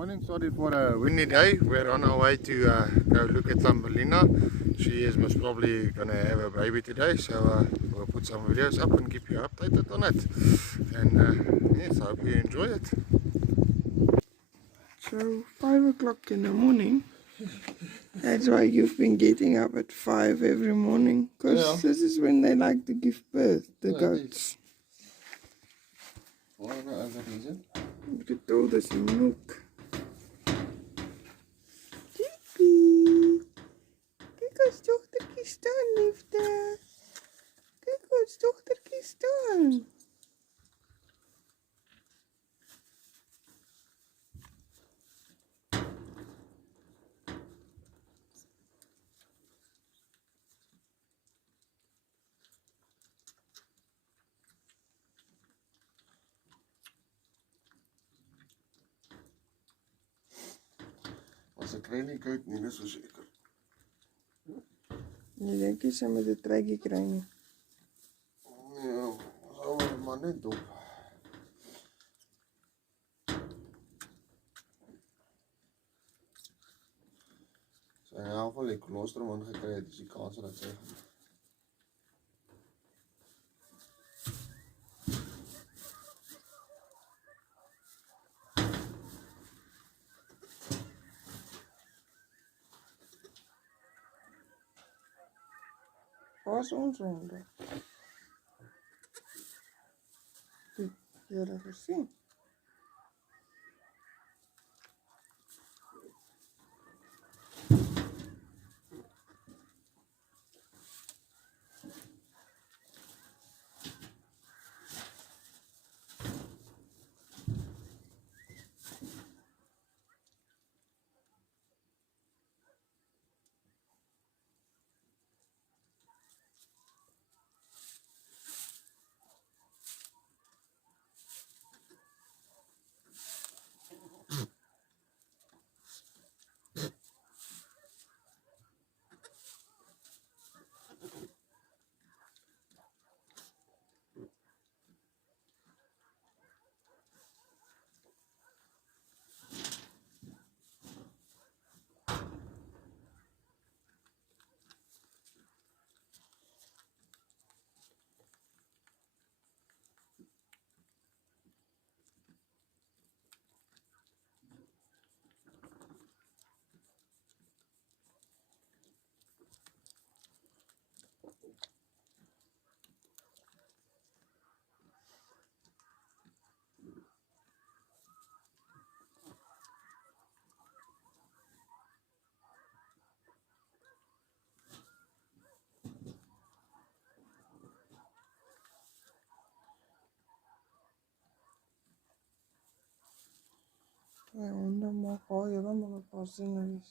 morning. Sorry for a windy day. We're on our way to go look at Thumbelina. She is most probably gonna have a baby today, so we'll put some videos up and keep you updated on it. And yes, I hope you enjoy it. So 5 o'clock in the morning. That's why you've been getting up at 5 every morning, because this is when they like to give birth, the goats. Why no other reason? Look at all this milk. Jippie! Kijk ons dochtertje staan, liefde. Kijk ons dochtertje staan. As ek kry nie goat nie, dis so seker. Jy dink jy sy moet 'n treitjie kry nie. Ja, sou maar net dop. So in elk geval die kolostrum ingekry het, is die kans dat sy Waar is ons honde? Het jy hulle gesien? Die honde maak al helemaal op haar sinneries.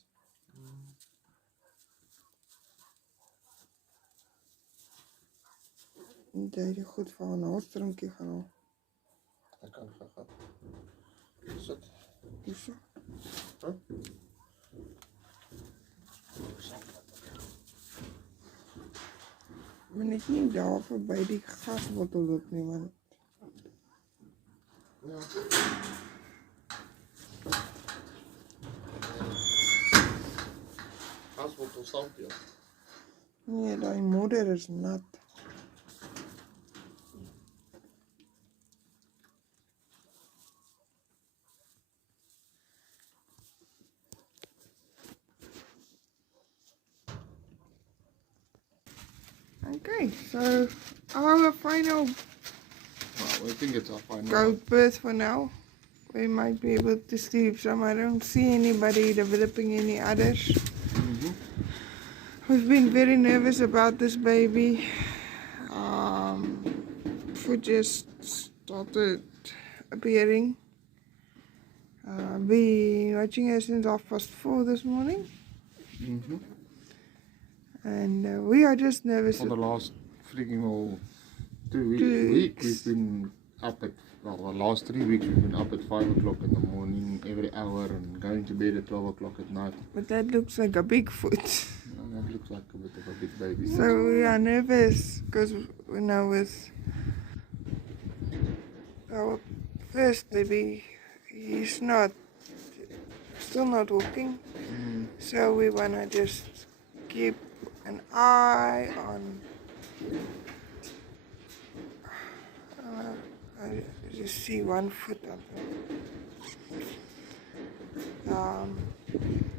En jy die goed van een halsdrinkie gaan haal. ek kan gaan. Sit. Hoeso? Huh? Maar net nie daar voorbij die gasbottel loop nie, man. Ja. Gasbottel sand, ja. Nee, die modder is nat. Okay, so our final Well, I think it's our final goat birth for now. We might be able to sleep some. I don't see anybody developing any others. We've been very nervous about this baby. Food just started appearing. Been watching her since 4:30 this morning. And we are just nervous. For the last freaking all 2 2 weeks, weeks. we've been up at, well, the last 3 weeks we've been up at 5 o'clock in the morning every hour and going to bed at 12 o'clock at night. But that looks like a big foot. That looks like a bit of a big baby. So we are nervous because we know with our first baby, he's not still not walking. So we want to just keep an eye on. I just see one foot up there.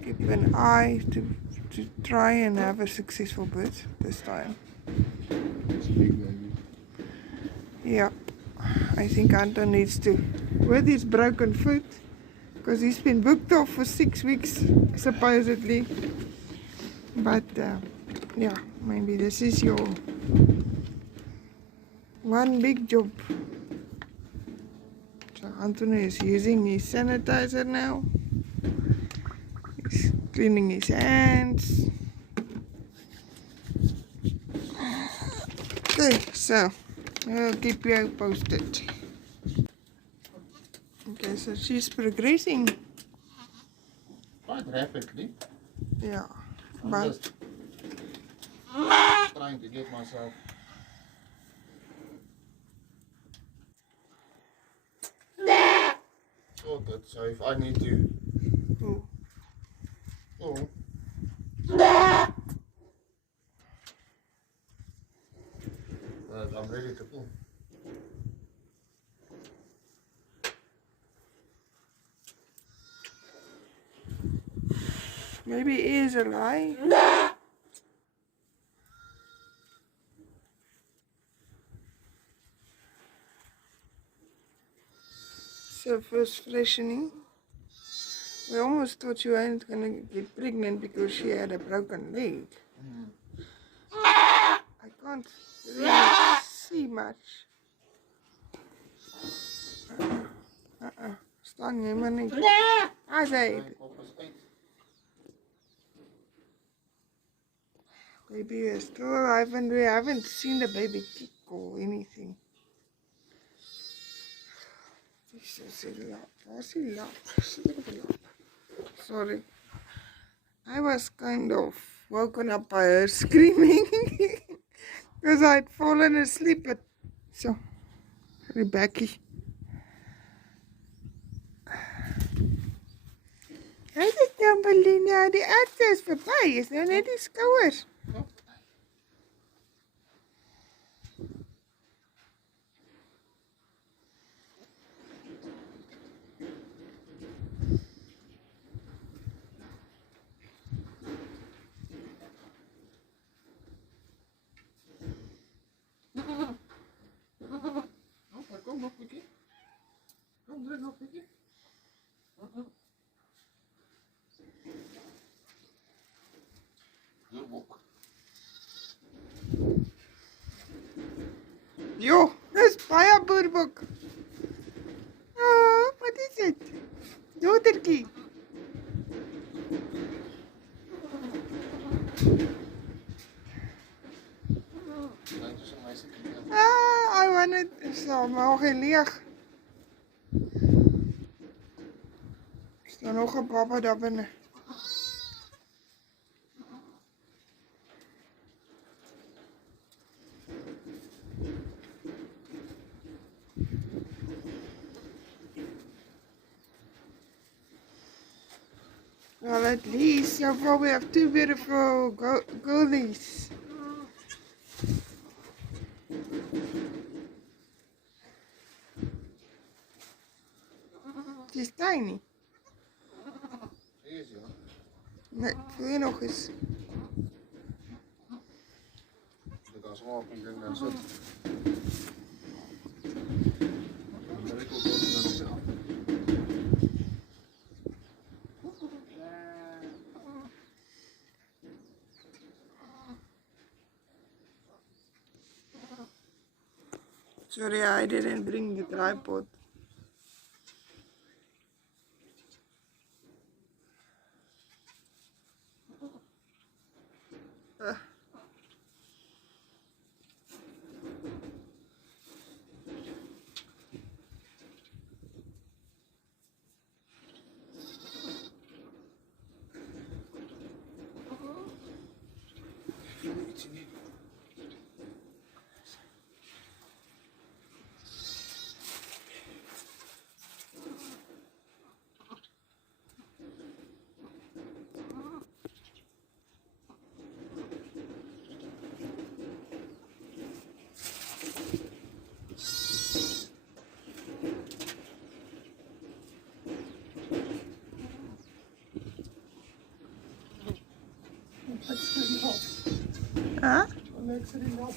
Keep an eye to try and have a successful birth this time. It's big, baby. Yeah, I think Anton needs to, with his broken foot, because he's been booked off for 6 weeks supposedly. But yeah, maybe this is your one big job. So Anthony is using his sanitizer now. He's cleaning his hands. Okay, so I'll keep you posted. Okay, so she's progressing. Quite rapidly. Yeah, I'm but just trying to get myself. Sorted, so if I need to. oh, Oh. I'm ready to pull. maybe it is a lie. So first freshening. We almost thought you weren't gonna get pregnant because she had a broken leg. I can't really see much. Staan jy maar net. Hi babe. Baby is still alive and we haven't seen the baby kick or anything. This is a lot. What's a lot? Sorry. I was kind of woken up by her screaming because I'd fallen asleep. So, Rebecca. Hy het nou Melina, die ergste is verby, is nou net die skouers. Kom nog, Vicky. Kom, druk nog, Vicky. Jo, dis baie boerbok. Oh, wat is dit? Dotertjie. I wanted so maar leeg. Is daar nog 'n baba daar binne? Well, at least so far we have two beautiful girlies. She's tiny. Easy, hoor. Nee, voel je nog eens? Ik kan zo op en denk dat zo. Sorry, I didn't bring the tripod. Huh? Lekker in lap.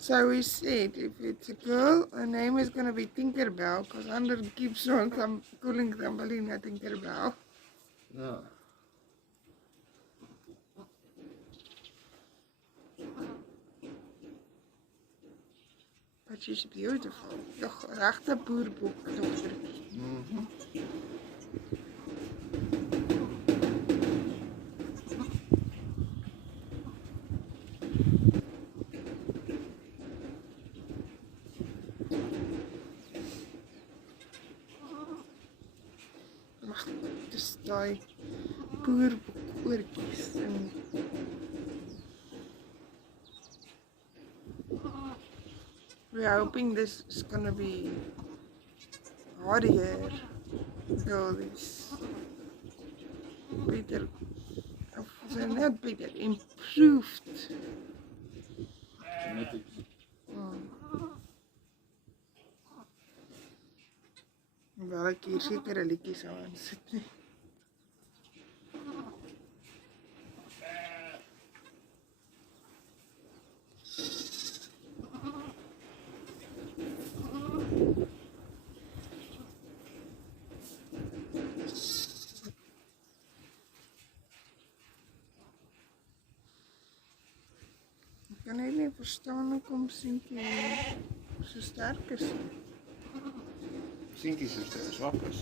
So we said if it's a girl, her name is going to be Tinkerbell because Ander keeps on calling Thumbelina Tinkerbell. Ja. But she's beautiful. Toch, regte boerboek dogtertjie. Mag dis daai boerboek oortjies en we're hoping this is gonna be hardier girlies. Better, not better, improved. Genetics. Wel ek hier seker 'n liedjie sou aansit nie. Ek kan net nie verstaan hoekom Sinkie so sterk is nie. Sinkies is swak is.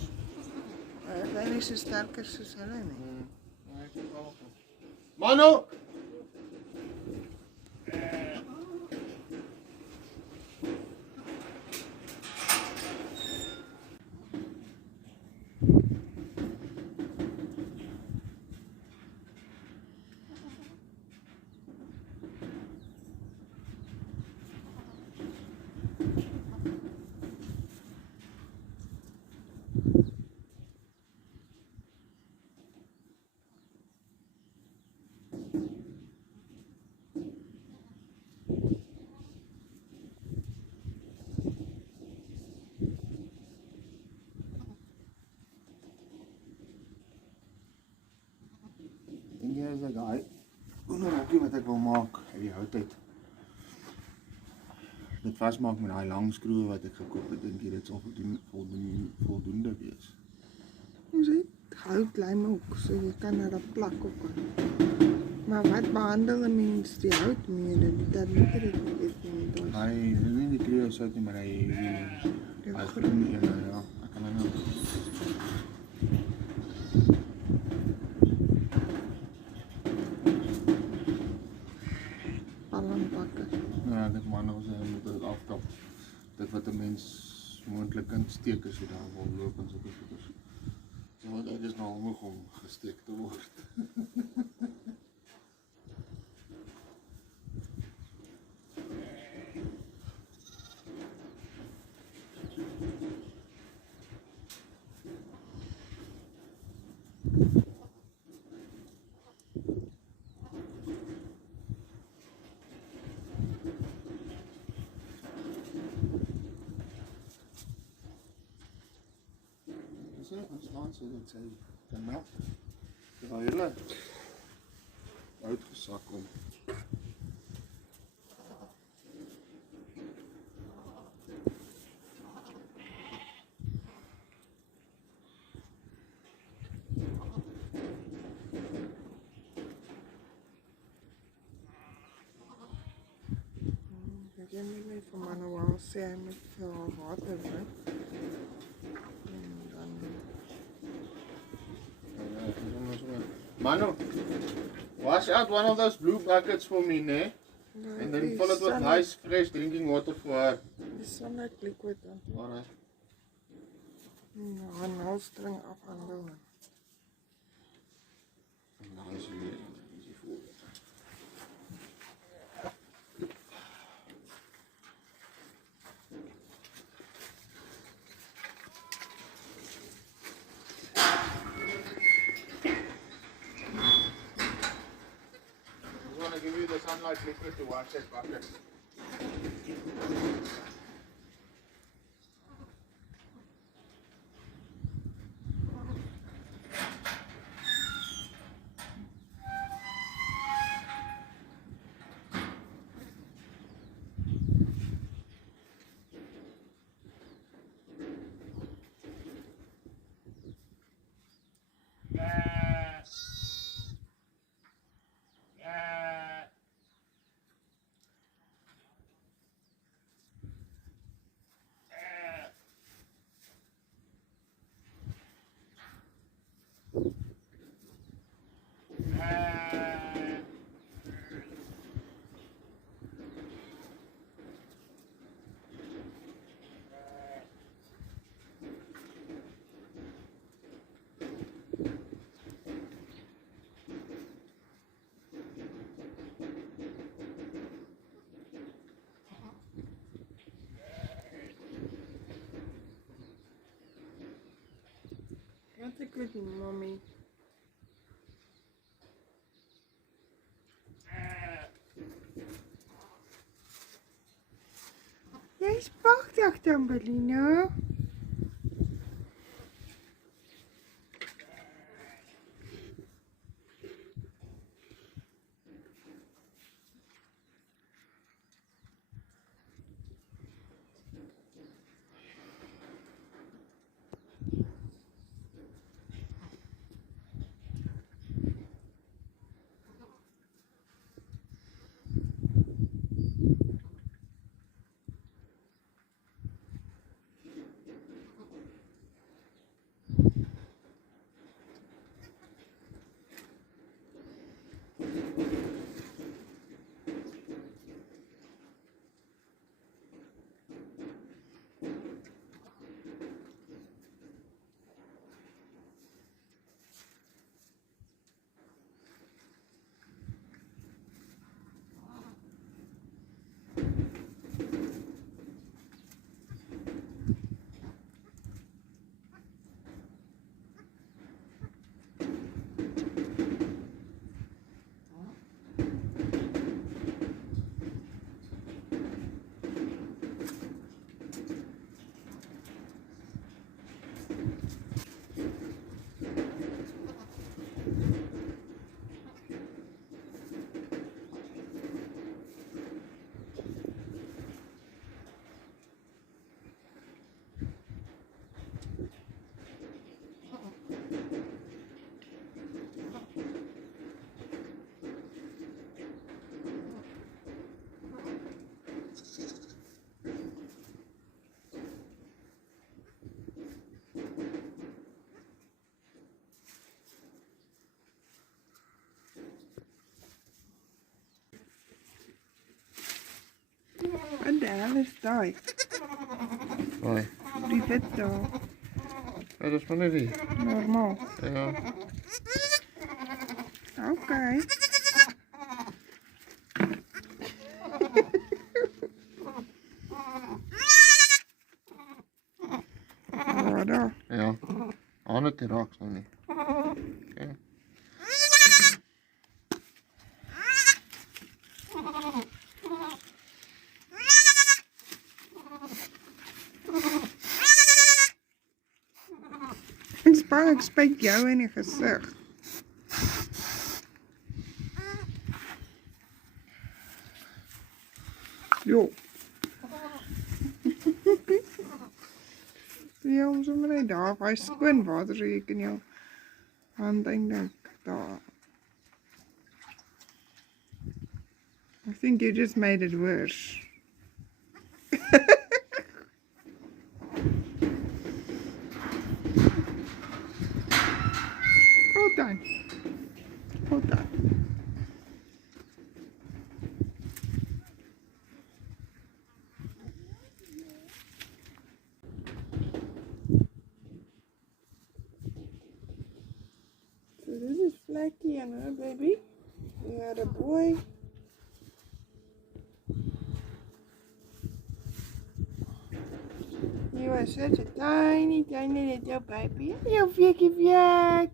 Hy is nie so sterk as soos hulle nie. Mano! Hier is daai onderrokkie wat ek wil maak uit die hout uit. Dit vasmaak met daai lang skroewe wat ek gekoop het, dink jy dit sal voldoende wees. Ons het houtlijm ook, so jy kan na dat plak ook aan. Maar wat behandel 'n mens die hout mee? Dat moet dit nie weet nie. Hy is nie die kleur sout nie, maar hy groen een, ja. Ek kan nou Palmbakke. ja, dit man ons moet dit afkap. Dit wat 'n mens moontlik kan steek as jy daar wil loop en sulke goeders. So dit is nou moeg om gesteek te word. So, ons staan so dat sy kan meld. Daar hele uitgesak kom. Ek weet nie van my nou al sê hy moet veel water drink. En dan Mano, wash out one of those blue buckets for me, ne? And then fill it with nice fresh drinking water for her. Die sunlight liquid dan. Alright. Nou, een naaldstring afhandel. Nou is het weer easy voor. We want to give you the sunlight liquid to wash that bucket. Wat ek weet nie, mommy. Jy's pragtig, Tambelino. Wat de hel is daai? Hoi. Die wit daar. Ja, dat is maar net die. Normaal. Ja. Okay. Oh, daar. Ja. Aan het raaks nou nie. Okay. Ek spyt jou in die gesig. Jo. Ja, ons moet net daar, hy skoon water so jy kan jou hand eindelijk daar. I think you just made it worse. Hold on. Hold on. lucky, you know, baby. You are a boy. You are such a tiny, tiny little baby. You viekie vjek.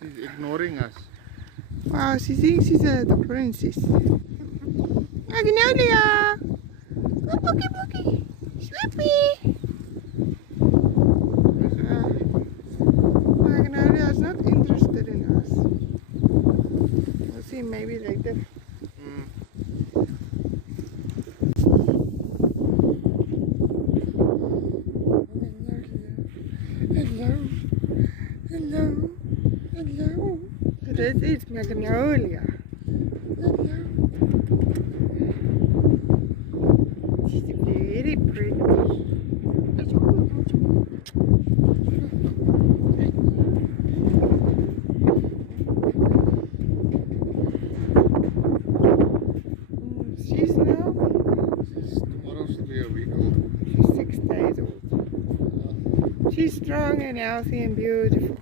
She's ignoring us. Wow, she thinks she's the princess. Magnolia! Oh, boogie boogie! Slippy! Magnolia is not interested in us. We'll see maybe later. Hello. Hello. Hello. This is Magnolia. Hello. She's very pretty. She's now, Tomorrow she'll be a week old. she's 6 days old. She's strong and healthy and beautiful.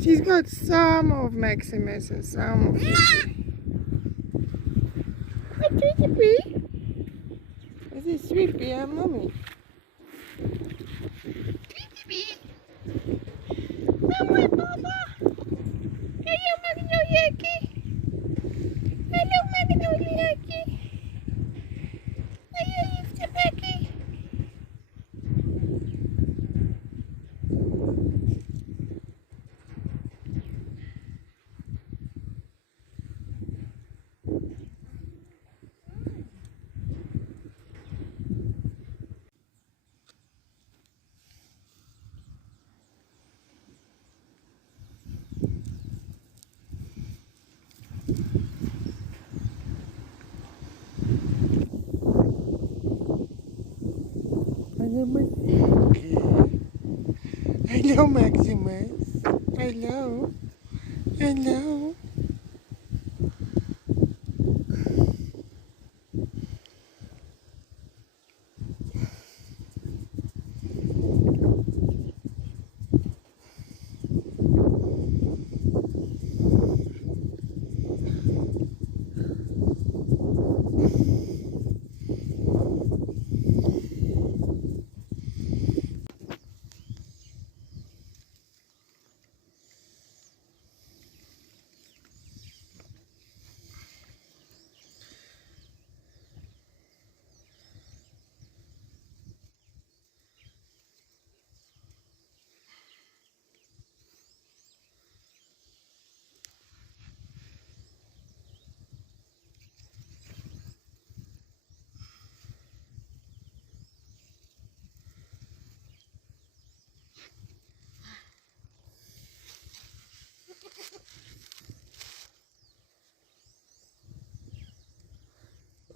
She's got some of Maximus and some of Sweepy. What Sweepy? This is Sweepy and Mommy. Sweepy! Mama, Papa! Hello, Magnoliaki! Hello, Magnoliaki! Hello, Yiftabaki! Hello, Maximus. Hello. Hello.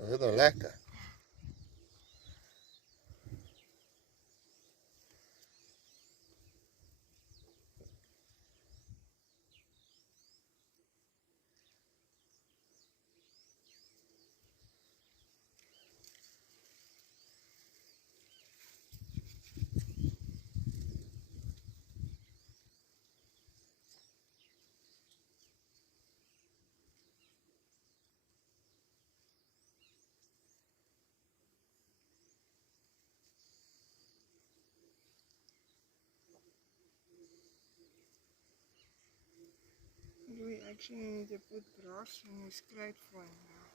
Dat is wel lekker. We actually need to put grass in his crate for him now.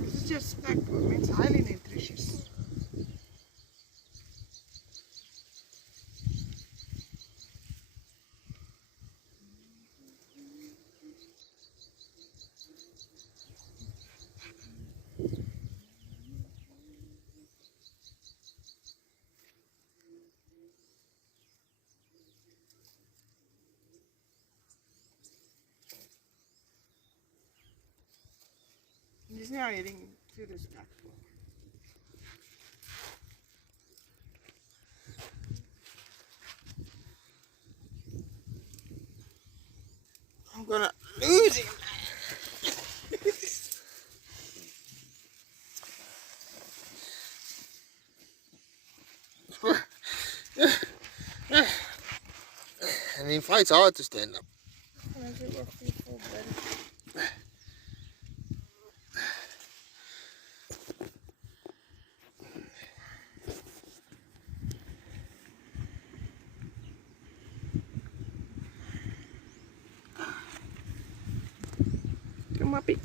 This is just stack, it's highly nutritious. He's now heading to this platform. I'm gonna lose him. And he fights hard to stand up. Come Uppy.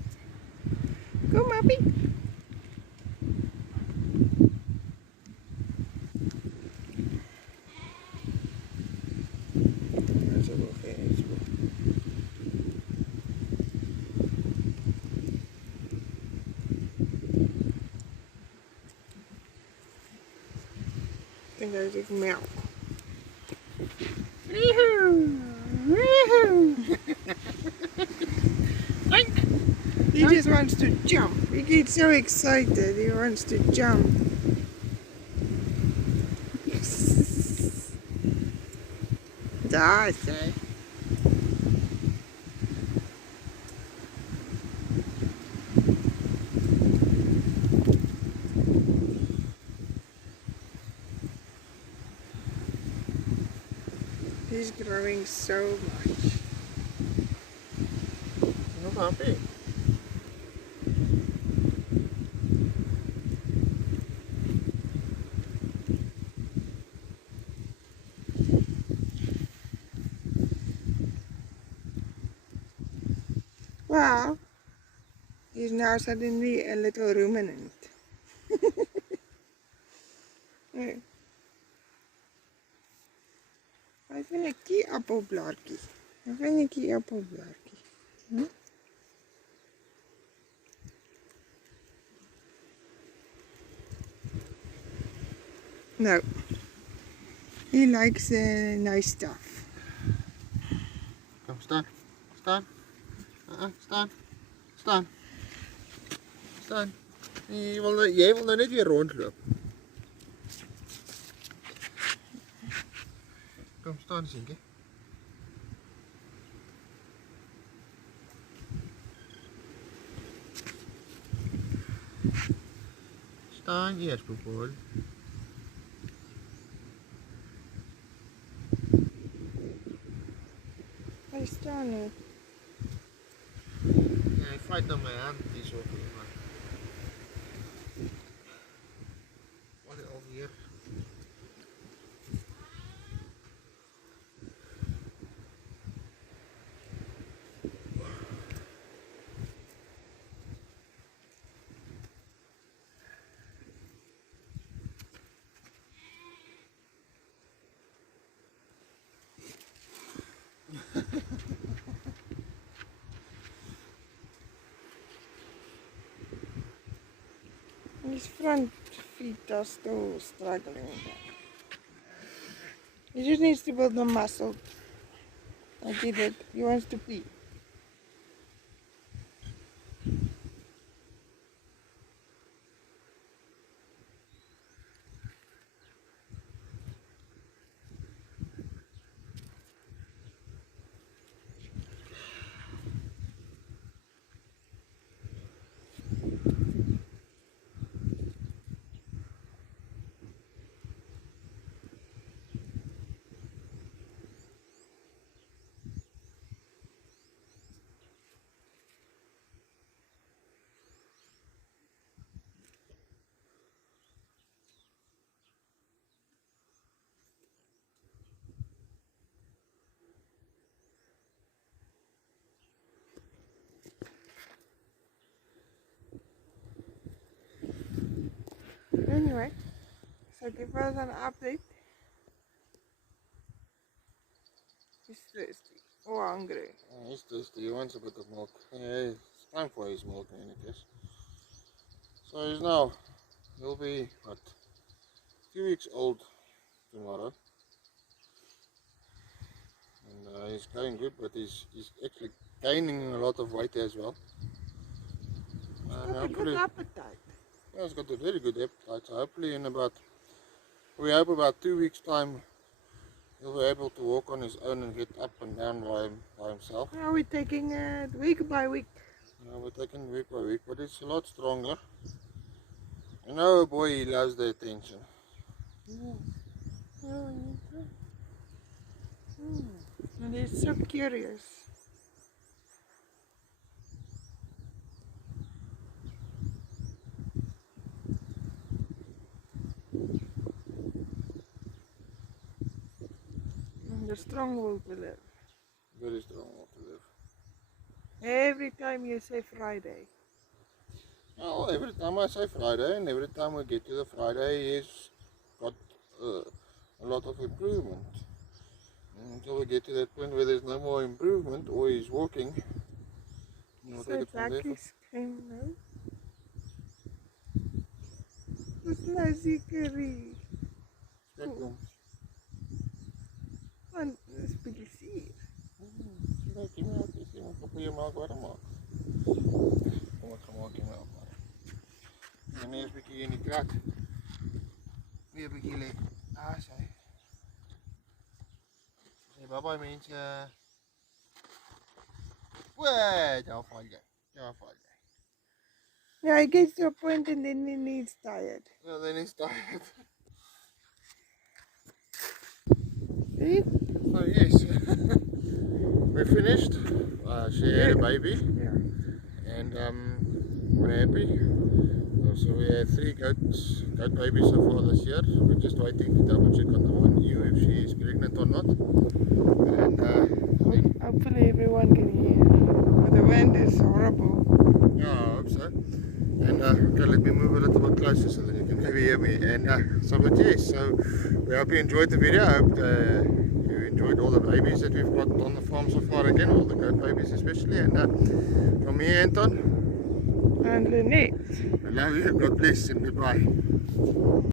Come Uppy. I think I take milk. He just wants to jump. He gets so excited. He wants to jump. Daar say. He's growing so much. Nog happy. Well, he's now suddenly a little ruminant. Hey. Hy vind 'n kieappelblaartjie. Hy vind 'n kieappelblaartjie. No. He likes nice stuff. Kom staan. Staan. Staan. Staan. Staan. Jy wil nou net weer rondloop. Kom staan seentjie. Staan eers, poepel. Hy staan nou. Ja, hy fight nou my hand hier so vir iemand. Wat is alweer? His front feet are still struggling. He just needs to build the muscle. I get it. He wants to pee. Anyway, so give us an update. He's thirsty or hungry. He's thirsty, he wants a bit of milk. Yeah, it's time for his milk in any case. So he'll be, what, 2 weeks old tomorrow. And he's going good, but he's actually gaining a lot of weight as well. And got a good hopefully, appetite. yeah, it's got a very good appetite. So hopefully we hope about 2 weeks time, he'll be able to walk on his own and get up and down by himself. Now we're taking it week by week. Yeah, we're taking week by week, but it's a lot stronger. You know, boy, he loves the attention. And he's so curious. And the strong will to live. Very strong will to live. Every time you say Friday. Oh, every time I say Friday and every time we get to the Friday, he's got a lot of improvement. Until we get to that point where there's no more improvement or he's walking. We'll So take it from there. Jackie's came now. Dis nou sekerie. Kijk dan. Want dis bietjie suur. Kijk je melk, is iemand op je melk warm maak. Kom ek gaan maak je melk warm. En nu is een beetje in die krat. Weer een beetje lekker. Ah, sy. Sê bye mense. Wee, daar val jy. Daar val jy. Yeah, he gets to a point and then he's tired. Well, then he's tired. See? So yes, we finished. She had a baby, Yeah. and we're happy. So we had 3 goat babies so far this year. We're just waiting to double check on the one new if she is pregnant or not. And Hopefully everyone can hear. But the wind is horrible. yeah, I hope so. And okay, let me move a little bit closer so that you can maybe hear me. And but yes, so we hope you enjoyed the video. I hope you enjoyed all the babies that we've got on the farm so far again, all the goat babies especially. And from me, Anton. And Lynette. I love you, God bless and goodbye.